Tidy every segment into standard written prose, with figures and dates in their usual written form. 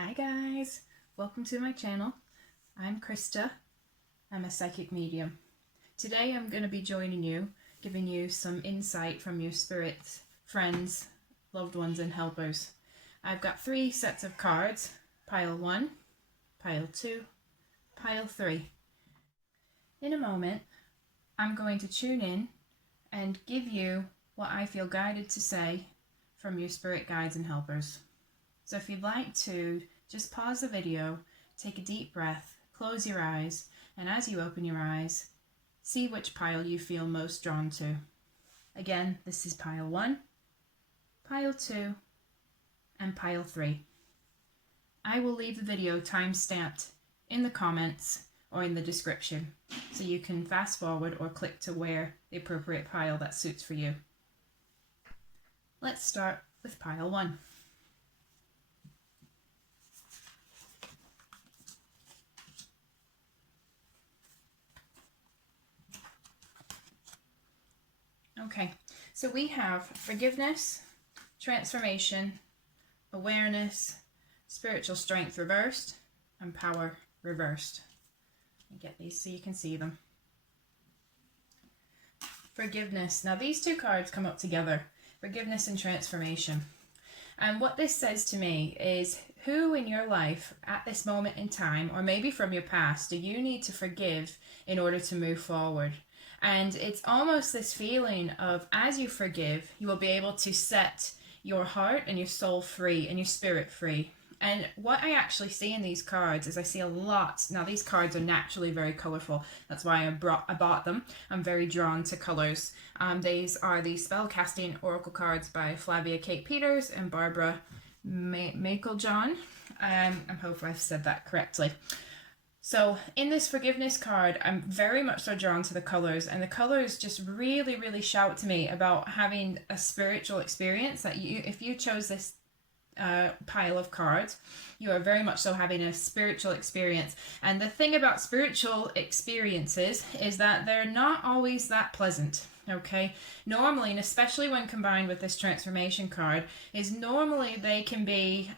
Hi guys, welcome to my channel. I'm Christa. I'm a psychic medium. Today I'm going to be joining you, giving you some insight from your spirits, friends, loved ones and helpers. I've got 3 sets of cards, pile 1, pile 2, pile 3. In a moment I'm going to tune in and give you what I feel guided to say from your spirit guides and helpers. So if you'd like to, just pause the video, take a deep breath, close your eyes, and as you open your eyes, see which pile you feel most drawn to. Again, this is pile 1, pile 2, and pile 3. I will leave the video time-stamped in the comments or in the description, so you can fast forward or click to where the appropriate pile that suits for you. Let's start with pile 1. Okay, so we have forgiveness, transformation, awareness, spiritual strength reversed, and power reversed. Let me get these so you can see them. Forgiveness. Now these 2 cards come up together, forgiveness and transformation. And what this says to me is, who in your life at this moment in time, or maybe from your past, do you need to forgive in order to move forward? And it's almost this feeling of, as you forgive, you will be able to set your heart and your soul free and your spirit free. And what I actually see in these cards is I see a lot. Now these cards are naturally very colorful. That's why I bought them. I'm very drawn to colors. These are the Spellcasting Oracle cards by Flavia Kate Peters and Barbara Makeljohn. I hope I've said that correctly. So in this forgiveness card, I'm very much so drawn to the colors, and the colors just really shout to me about having a spiritual experience. That you, if you chose this pile of cards, you are very much so having a spiritual experience. And the thing about spiritual experiences is that they're not always that pleasant. Okay, normally, and especially when combined with this transformation card, is normally they can be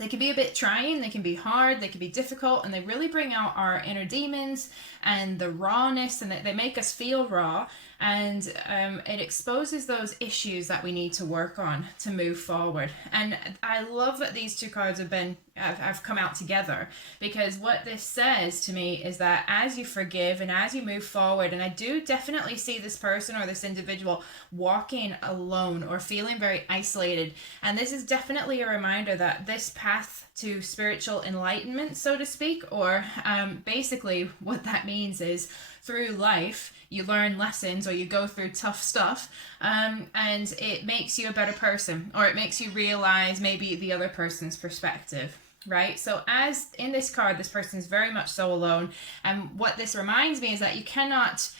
they can be a bit trying, they can be hard, they can be difficult, and they really bring out our inner demons and the rawness, and they make us feel raw, and it exposes those issues that we need to work on to move forward. And I love that these 2 cards have come out together, because what this says to me is that as you forgive and as you move forward, and I do definitely see this person or this individual walking alone or feeling very isolated, and this is definitely a reminder that this path to spiritual enlightenment, so to speak, or basically what that means is through life you learn lessons or you go through tough stuff, and it makes you a better person, or it makes you realize maybe the other person's perspective. Right? So as in this card, this person is very much so alone, and what this reminds me is that you cannot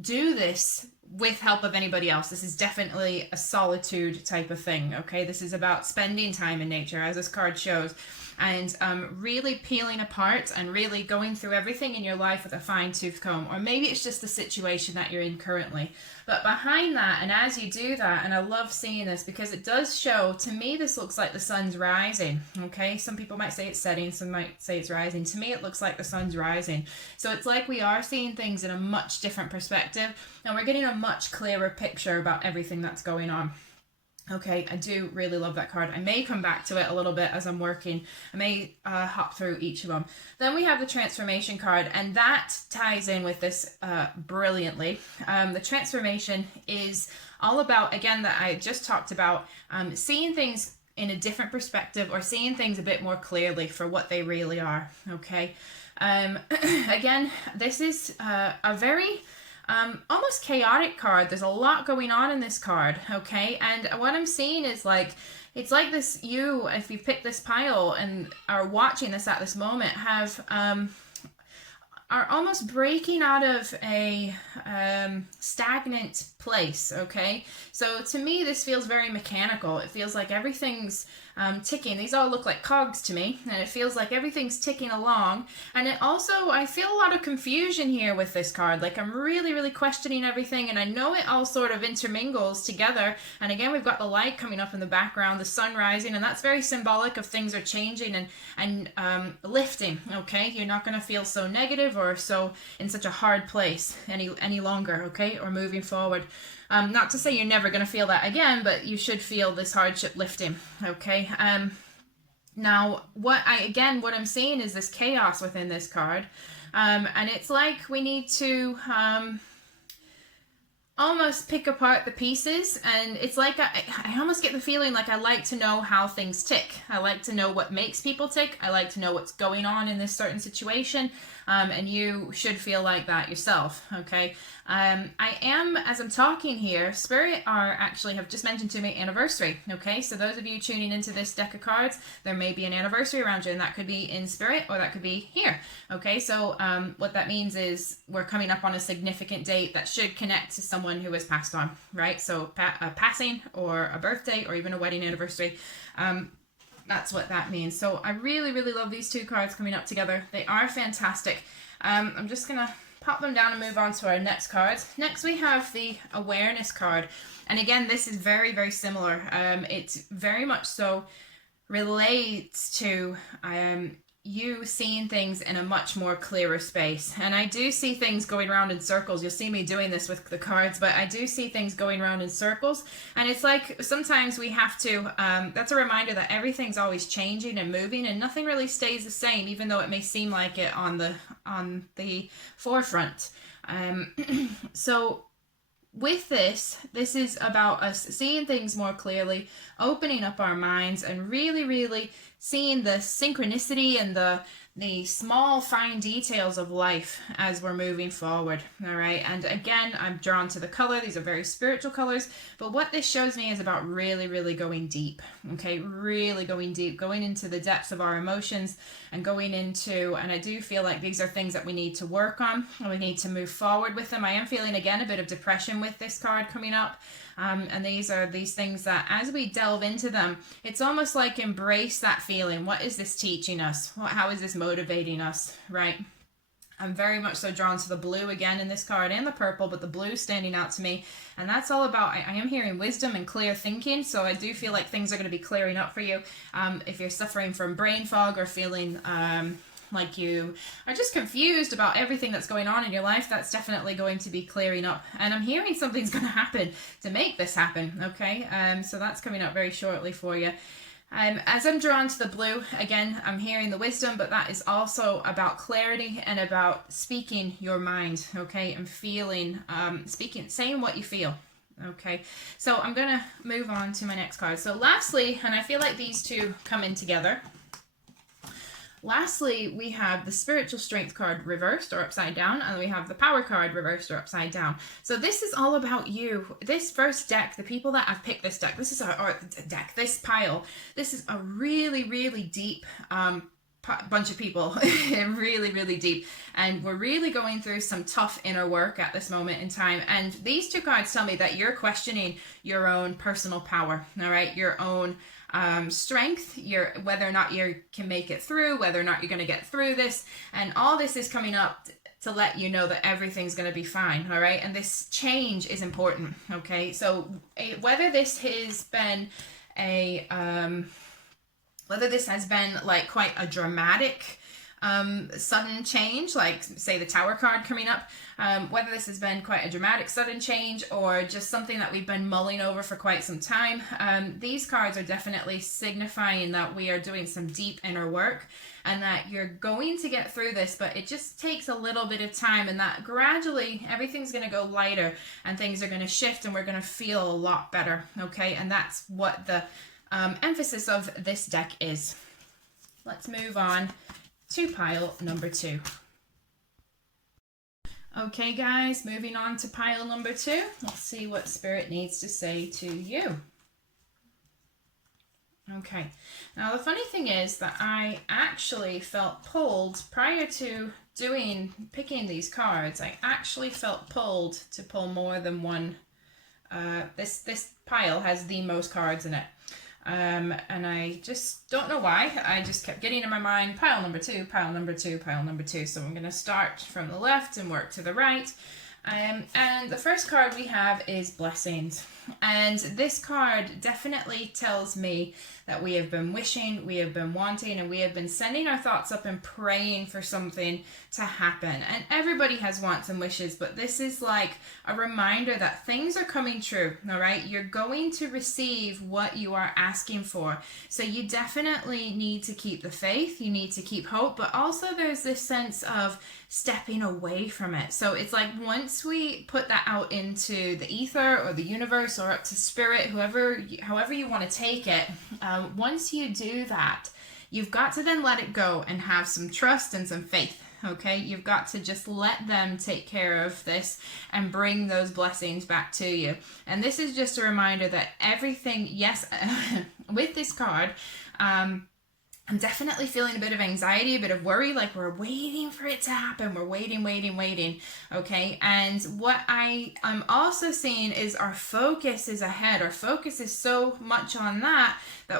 do this with help of anybody else. This is definitely a solitude type of thing. Okay, this is about spending time in nature, as this card shows, and really peeling apart and really going through everything in your life with a fine-tooth comb. Or maybe it's just the situation that you're in currently, but behind that, and as you do that, and I love seeing this because it does show, to me this looks like the sun's rising. Okay, some people might say it's setting, some might say it's rising. To me it looks like the sun's rising. So it's like we are seeing things in a much different perspective, and we're getting a much clearer picture about everything that's going on. Okay, I do really love that card. I may come back to it a little bit as I'm working. I may hop through each of them. Then we have the transformation card, and that ties in with this brilliantly. The transformation is all about, again, that I just talked about, seeing things in a different perspective, or seeing things a bit more clearly for what they really are. Okay, again, this is a very almost chaotic card. There's a lot going on in this card. Okay, and what I'm seeing is like, it's like this, you, if you pick this pile and are watching this at this moment, have are almost breaking out of a stagnant place, okay? So to me, this feels very mechanical. It feels like everything's ticking. These all look like cogs to me, and it feels like everything's ticking along. And it also, I feel a lot of confusion here with this card. Like I'm really, really questioning everything, and I know it all sort of intermingles together. And again, we've got the light coming up in the background, the sun rising, and that's very symbolic of things are changing and lifting, okay? You're not going to feel so negative or so in such a hard place any longer, okay? Or moving forward. Not to say you're never going to feel that again, but you should feel this hardship lifting, okay? Now, what I'm seeing is this chaos within this card, and it's like we need to almost pick apart the pieces, and it's like I almost get the feeling like I like to know how things tick. I like to know what makes people tick. I like to know what's going on in this certain situation, and you should feel like that yourself, okay? I am, as I'm talking here, Spirit have just mentioned to me anniversary, okay? So those of you tuning into this deck of cards, there may be an anniversary around you, and that could be in Spirit or that could be here, okay? So what that means is we're coming up on a significant date that should connect to someone who has passed on, right? So a passing or a birthday or even a wedding anniversary. That's what that means. So I really, really love these two cards coming up together. They are fantastic. I'm just going to pop them down and move on to our next cards. Next we have the awareness card. And again, this is very, very similar. It's very much so relates to you seeing things in a much more clearer space. And I do see things going around in circles. You'll see me doing this with the cards, but I do see things going around in circles. And it's like sometimes we have to, that's a reminder that everything's always changing and moving and nothing really stays the same, even though it may seem like it on the forefront. So with this is about us seeing things more clearly, opening up our minds, and really, really seeing the synchronicity and the small, fine details of life as we're moving forward, all right? And again, I'm drawn to the color. These are very spiritual colors, but what this shows me is about really, really going deep, okay? Really going deep, going into the depths of our emotions and going into, and I do feel like these are things that we need to work on and we need to move forward with them. I am feeling, again, a bit of depression with this card coming up. And these are these things that as we delve into them, it's almost like embrace that feeling. What is this teaching us? How is this motivating us, right? I'm very much so drawn to the blue again in this card and the purple, but the blue standing out to me. And that's all about, I am hearing wisdom and clear thinking. So I do feel like things are going to be clearing up for you. If you're suffering from brain fog or feeling like you are just confused about everything that's going on in your life, that's definitely going to be clearing up. And I'm hearing something's going to happen to make this happen, okay? So that's coming up very shortly for you. As I'm drawn to the blue, again, I'm hearing the wisdom, but that is also about clarity and about speaking your mind, okay? And feeling, saying what you feel. Okay, so I'm going to move on to my next card. So lastly, and I feel like these two come in together, lastly, we have the Spiritual Strength card reversed or upside down, and we have the Power card reversed or upside down. So this is all about you. This first deck, the people that have picked this deck, this pile, this is a really, really deep bunch of people, really, really deep. And we're really going through some tough inner work at this moment in time. And these two cards tell me that you're questioning your own personal power, all right? Your own strength, whether or not you can make it through, whether or not you're going to get through this, and all this is coming up to let you know that everything's going to be fine, all right? And this change is important, okay? So whether this has been like quite a dramatic sudden change, like say the Tower card coming up, whether this has been quite a dramatic sudden change or just something that we've been mulling over for quite some time, these cards are definitely signifying that we are doing some deep inner work and that you're going to get through this, but it just takes a little bit of time, and that gradually everything's going to go lighter and things are going to shift and we're going to feel a lot better, okay? And that's what the emphasis of this deck is. Let's move on to pile number 2. Okay guys, moving on to pile number 2. Let's see what Spirit needs to say to you. Okay, now the funny thing is that I actually felt pulled prior to picking these cards, I actually felt pulled to pull more than one. This pile has the most cards in it. And I just don't know why. I just kept getting in my mind, pile number 2, pile number 2, pile number 2. So I'm going to start from the left and work to the right. And the first card we have is Blessings. And this card definitely tells me that we have been wishing, we have been wanting, and we have been sending our thoughts up and praying for something to happen. And everybody has wants and wishes, but this is like a reminder that things are coming true, all right? You're going to receive what you are asking for. So you definitely need to keep the faith, you need to keep hope, but also there's this sense of stepping away from it. So it's like once we put that out into the ether or the universe or up to spirit, however you want to take it, once you do that, you've got to then let it go and have some trust and some faith. Okay, you've got to just let them take care of this and bring those blessings back to you. And this is just a reminder that everything, yes, with this card, I'm definitely feeling a bit of anxiety, a bit of worry, like we're waiting for it to happen. We're waiting, okay? And what I'm also seeing is our focus is ahead. Our focus is so much on that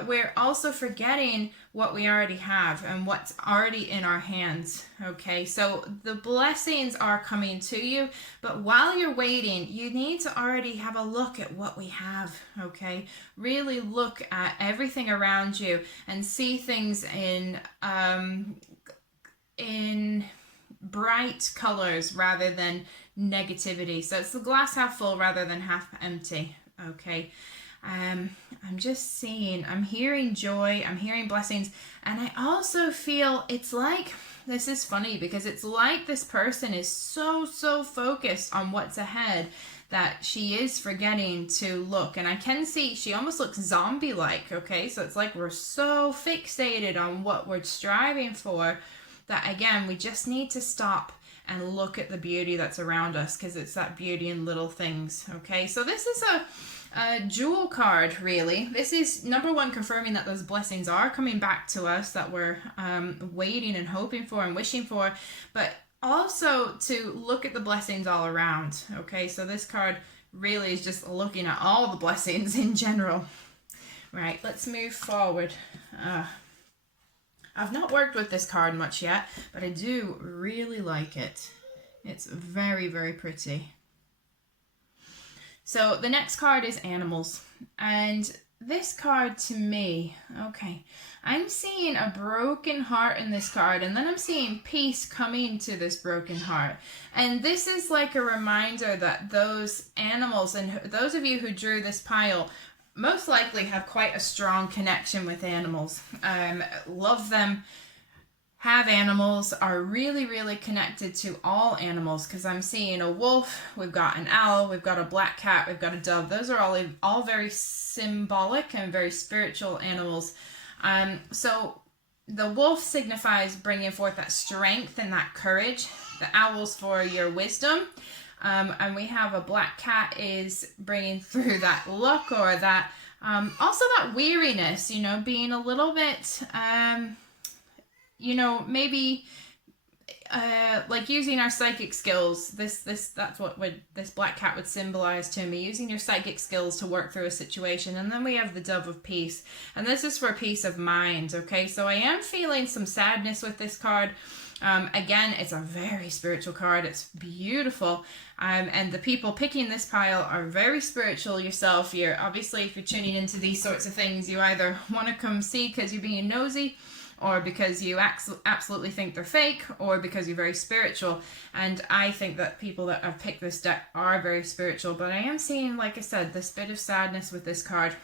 we're also forgetting what we already have and what's already in our hands, okay? So the blessings are coming to you, but while you're waiting, you need to already have a look at what we have, okay? Really look at everything around you and see things in bright colors rather than negativity. So it's the glass half full rather than half empty, okay? I'm just seeing, I'm hearing joy, I'm hearing blessings, and I also feel it's like, this is funny because it's like this person is so focused on what's ahead that she is forgetting to look. And I can see she almost looks zombie-like, okay? So it's like we're so fixated on what we're striving for that, again, we just need to stop and look at the beauty that's around us, because it's that beauty in little things, okay? So this is a jewel card, really. This is, number one, confirming that those blessings are coming back to us that we're waiting and hoping for and wishing for, but also to look at the blessings all around, okay? So this card really is just looking at all the blessings in general. Right, let's move forward. I've not worked with this card much yet, but I do really like it. It's very pretty. So the next card is Animals. And this card to me, okay, I'm seeing a broken heart in this card, and then I'm seeing peace coming to this broken heart. And this is like a reminder that those animals, and those of you who drew this pile, most likely have quite a strong connection with animals. Love them, have animals, are really connected to all animals, because I'm seeing a wolf, we've got an owl, we've got a black cat, we've got a dove. Those are all very symbolic and very spiritual animals. So the wolf signifies bringing forth that strength and that courage. The owl's for your wisdom. And we have a black cat is bringing through that luck, or that, also that weariness, you know, being a little bit, you know, maybe, like using our psychic skills. That's what this black cat would symbolize to me, using your psychic skills to work through a situation. And then we have the dove of peace, and this is for peace of mind, okay? So I am feeling some sadness with this card. Again, it's a very spiritual card. It's beautiful. And the people picking this pile are very spiritual yourself. You're obviously, if you're tuning into these sorts of things, you either want to come see because you're being nosy, or because you absolutely think they're fake, or because you're very spiritual. And I think that people that have picked this deck are very spiritual, but I am seeing, like I said, this bit of sadness with this card.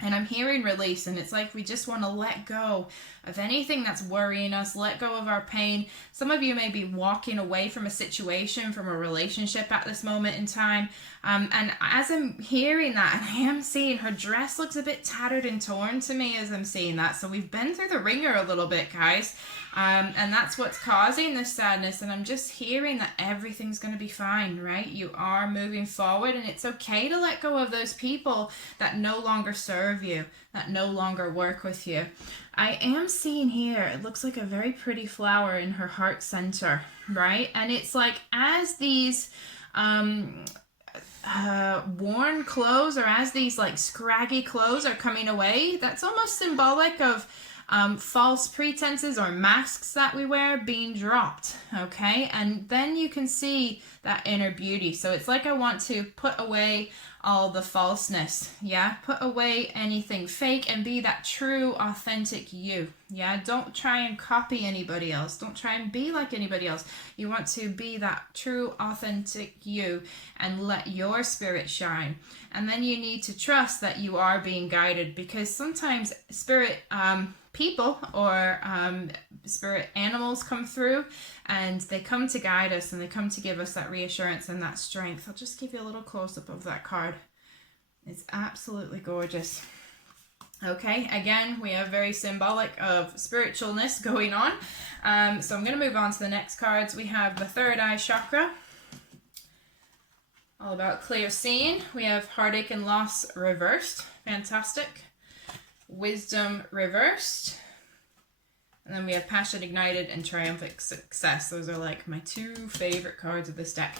And I'm hearing release, and it's like we just want to let go of anything that's worrying us, let go of our pain. Some of you may be walking away from a situation, from a relationship at this moment in time. And as I'm hearing that, and I am seeing her dress looks a bit tattered and torn to me as I'm seeing that. So we've been through the ringer a little bit, guys. And that's what's causing this sadness. And I'm just hearing that everything's going to be fine, right? You are moving forward, and it's okay to let go of those people that no longer serve serve you, that no longer work with you. I am seeing here, it looks like a very pretty flower in her heart center, right? And it's like as these worn clothes, or as these like scraggy clothes are coming away, that's almost symbolic of false pretenses or masks that we wear being dropped, okay? And then you can see that inner beauty. So it's like I want to put away all the falseness, yeah? Put away anything fake and be that true, authentic you, yeah? Don't try and copy anybody else. Don't try and be like anybody else. You want to be that true, authentic you and let your spirit shine. And then you need to trust that you are being guided, because sometimes spirit people or spirit animals come through and they come to guide us and they come to give us that reassurance and that strength. I'll just give you a little close-up of that card. It's absolutely gorgeous. Okay, again, we have very symbolic of spiritualness going on. So I'm going to move on to the next cards. We have the third eye chakra, all about clear seeing. We have heartache and loss reversed. Fantastic. Wisdom reversed. And then we have passion ignited and triumphant success. Those are like my two favorite cards of this deck.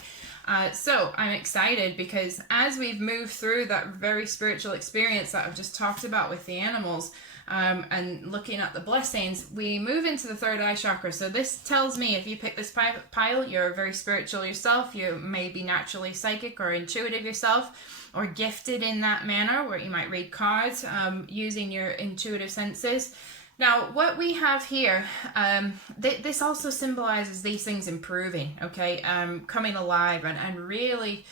So I'm excited because as we've moved through that very spiritual experience that I've just talked about with the animals, and looking at the blessings, we move into the third eye chakra. So this tells me if you pick this pile, you're very spiritual yourself. You may be naturally psychic or intuitive yourself, or gifted in that manner where you might read cards using your intuitive senses. Now, what we have here, this also symbolizes these things improving, okay? Coming alive and really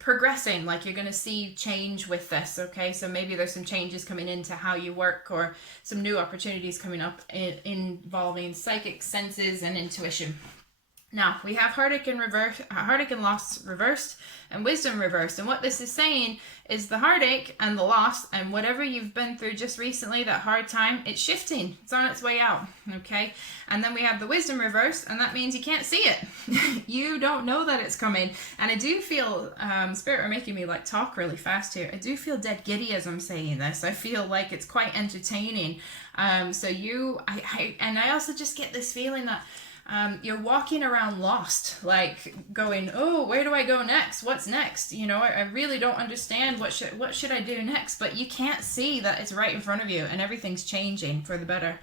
progressing, like you're going to see change with this, okay? So maybe there's some changes coming into how you work, or some new opportunities coming up involving psychic senses and intuition. Now, we have heartache and loss reversed, and wisdom reversed. And what this is saying is the heartache and the loss and whatever you've been through just recently, that hard time, it's shifting. It's on its way out, okay? And then we have the wisdom reversed, and that means you can't see it. You don't know that it's coming. And I do feel, Spirit are making me like talk really fast here. I do feel dead giddy as I'm saying this. I feel like it's quite entertaining. And I also just get this feeling that you're walking around lost, like going, oh, where do I go next? What's next? You know, I really don't understand what should I do next, but you can't see that it's right in front of you and everything's changing for the better.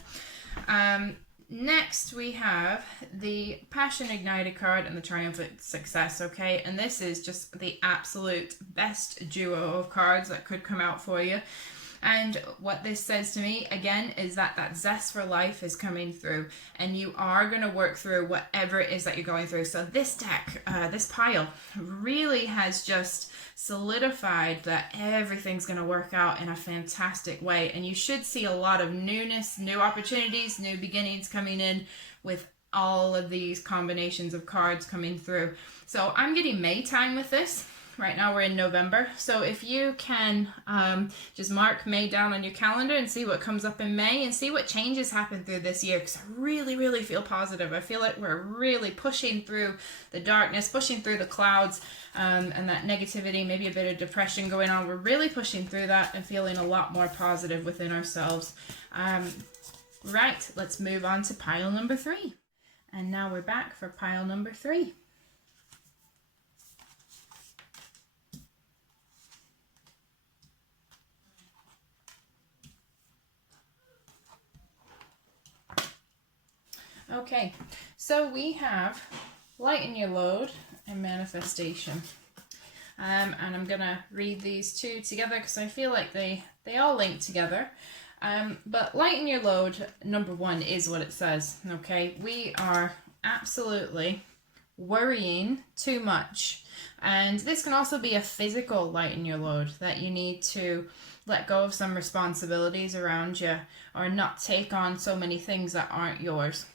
Next, we have the Passion Ignited card and the Triumphant Success, okay? And this is just the absolute best duo of cards that could come out for you. And what this says to me, again, is that zest for life is coming through, and you are going to work through whatever it is that you're going through. So this deck, this pile, really has just solidified that everything's going to work out in a fantastic way. And you should see a lot of newness, new opportunities, new beginnings coming in with all of these combinations of cards coming through. So I'm getting May time with this. Right now we're in November, so if you can just mark May down on your calendar and see what comes up in May and see what changes happen through this year, because I really feel positive. I feel like we're really pushing through the darkness, pushing through the clouds, and that negativity, maybe a bit of depression going on. We're really pushing through that and feeling a lot more positive within ourselves. Right, let's move on to pile number 3. And now we're back for pile number 3. Okay, so we have lighten your load and manifestation. And I'm going to read these two together because I feel like they all link together. But lighten your load, number 1, is what it says, okay? We are absolutely worrying too much. And this can also be a physical lighten your load, that you need to let go of some responsibilities around you or not take on so many things that aren't yours.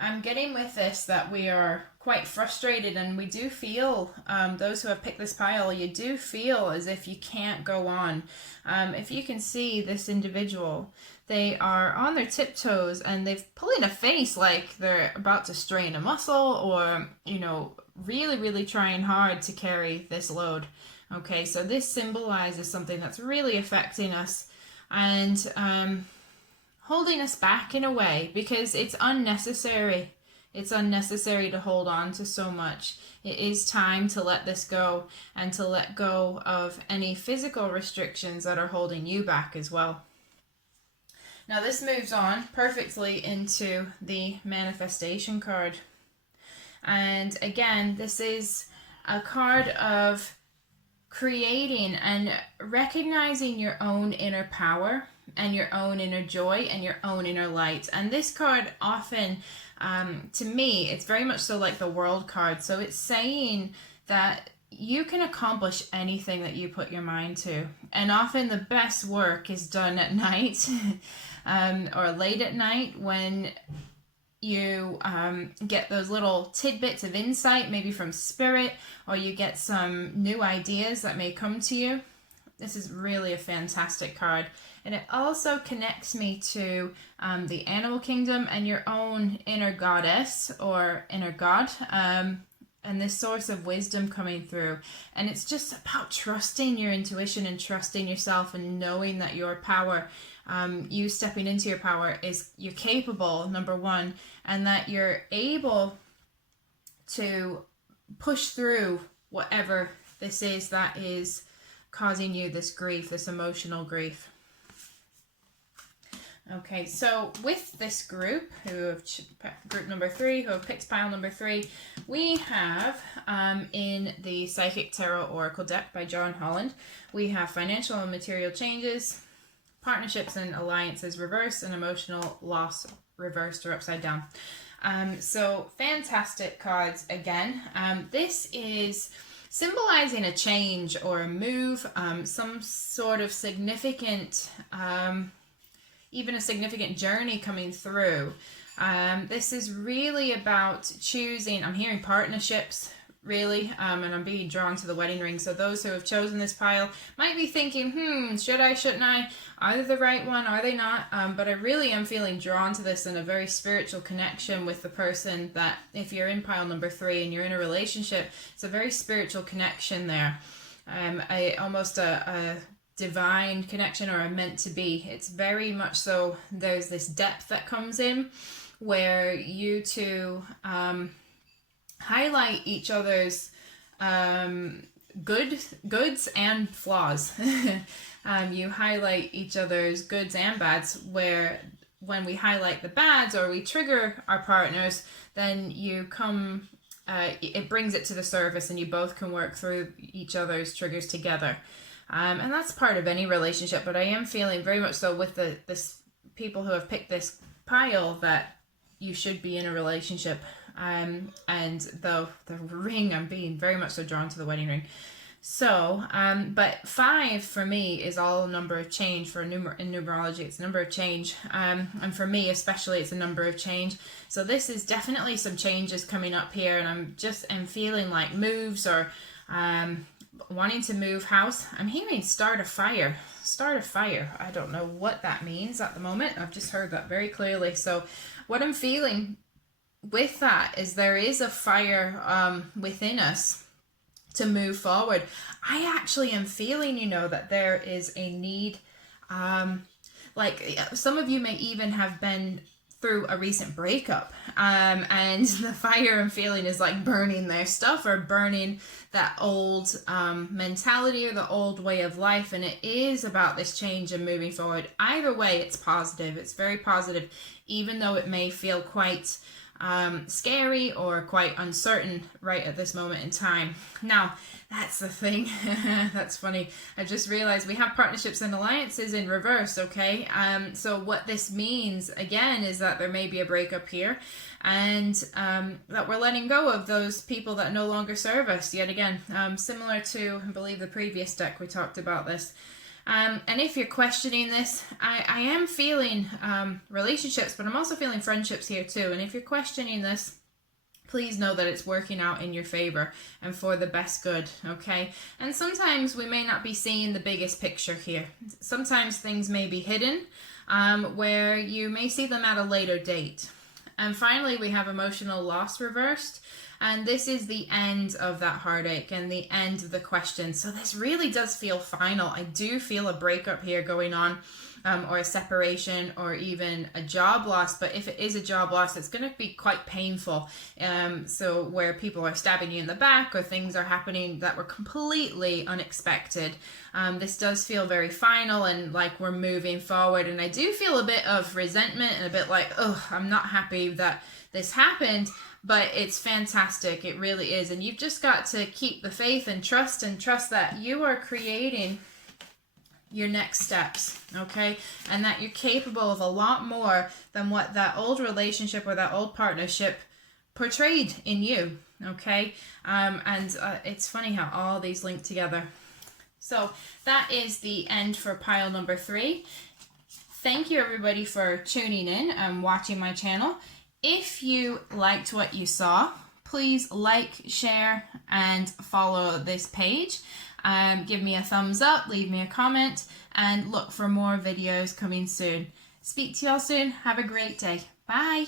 I'm getting with this that we are quite frustrated, and we do feel, those who have picked this pile, you do feel as if you can't go on. If you can see this individual, they are on their tiptoes and they've pulling a face like they're about to strain a muscle, or, you know, really trying hard to carry this load. Okay, so this symbolizes something that's really affecting us and holding us back in a way, because it's unnecessary. It's unnecessary to hold on to so much. It is time to let this go and to let go of any physical restrictions that are holding you back as well. Now this moves on perfectly into the manifestation card. And again, this is a card of creating and recognizing your own inner power and your own inner joy and your own inner light. And this card often, to me, it's very much so like the World card. So it's saying that you can accomplish anything that you put your mind to. And often the best work is done at night or late at night, when you get those little tidbits of insight, maybe from spirit, or you get some new ideas that may come to you. This is really a fantastic card. And it also connects me to the animal kingdom and your own inner goddess or inner god, and this source of wisdom coming through. And it's just about trusting your intuition and trusting yourself and knowing that your power, you stepping into your power, is you're capable, number one, and that you're able to push through whatever this is that is causing you this grief, this emotional grief. Okay, so with this group, group number 3, who have picked pile number 3, we have in the Psychic Tarot Oracle deck by John Holland, we have financial and material changes, partnerships and alliances reversed, and emotional loss reversed or upside down. So fantastic cards again. This is symbolizing a change or a move, some sort of significant, even a significant journey coming through. This is really about choosing, I'm hearing partnerships, really, and I'm being drawn to the wedding ring. So those who have chosen this pile might be thinking, should I, shouldn't I? Are they the right one? Are they not? But I really am feeling drawn to this in a very spiritual connection with the person that, if you're in pile number 3 and you're in a relationship, it's a very spiritual connection there. Almost a divine connection, or a meant to be. It's very much so, there's this depth that comes in where you two highlight each other's goods and flaws. You highlight each other's goods and bads, where when we highlight the bads or we trigger our partners, then you come, it brings it to the surface and you both can work through each other's triggers together. And that's part of any relationship, but I am feeling very much so with this people who have picked this pile that you should be in a relationship. And the ring, I'm being very much so drawn to the wedding ring. So, but 5 for me is all a number of change. For in numerology, it's a number of change. And for me especially, it's a number of change. So this is definitely some changes coming up here, and I'm feeling like moves or wanting to move house. I'm hearing start a fire. I don't know what that means at the moment. I've just heard that very clearly. So what I'm feeling with that is there is a fire within us to move forward. I actually am feeling, that there is a need, like some of you may even have been through a recent breakup, and the fire I'm feeling is like burning their stuff or burning that old mentality or the old way of life, and it is about this change and moving forward. Either way, it's positive. It's very positive, even though it may feel quite scary or quite uncertain right at this moment in time. Now, that's the thing. That's funny. I just realized we have partnerships and alliances in reverse, okay? So what this means, again, is that there may be a breakup here, and that we're letting go of those people that no longer serve us, yet again. Similar to, I believe, the previous deck, we talked about this. And if you're questioning this, I am feeling relationships, but I'm also feeling friendships here too. And if you're questioning this, please know that it's working out in your favor and for the best good, okay? And sometimes we may not be seeing the biggest picture here. Sometimes things may be hidden, where you may see them at a later date. And finally, we have emotional loss reversed. And this is the end of that heartache and the end of the question. So this really does feel final. I do feel a breakup here going on, or a separation, or even a job loss. But if it is a job loss, it's going to be quite painful. So where people are stabbing you in the back, or things are happening that were completely unexpected. This does feel very final and like we're moving forward. And I do feel a bit of resentment and a bit like, oh, I'm not happy that this happened. But it's fantastic. It really is. And you've just got to keep the faith and trust that you are creating your next steps, okay? And that you're capable of a lot more than what that old relationship or that old partnership portrayed in you, okay? It's funny how all these link together. So that is the end for pile number 3. Thank you everybody for tuning in and watching my channel. If you liked what you saw, please like, share, and follow this page. Give me a thumbs up, leave me a comment, and look for more videos coming soon. Speak to y'all soon. Have a great day. Bye.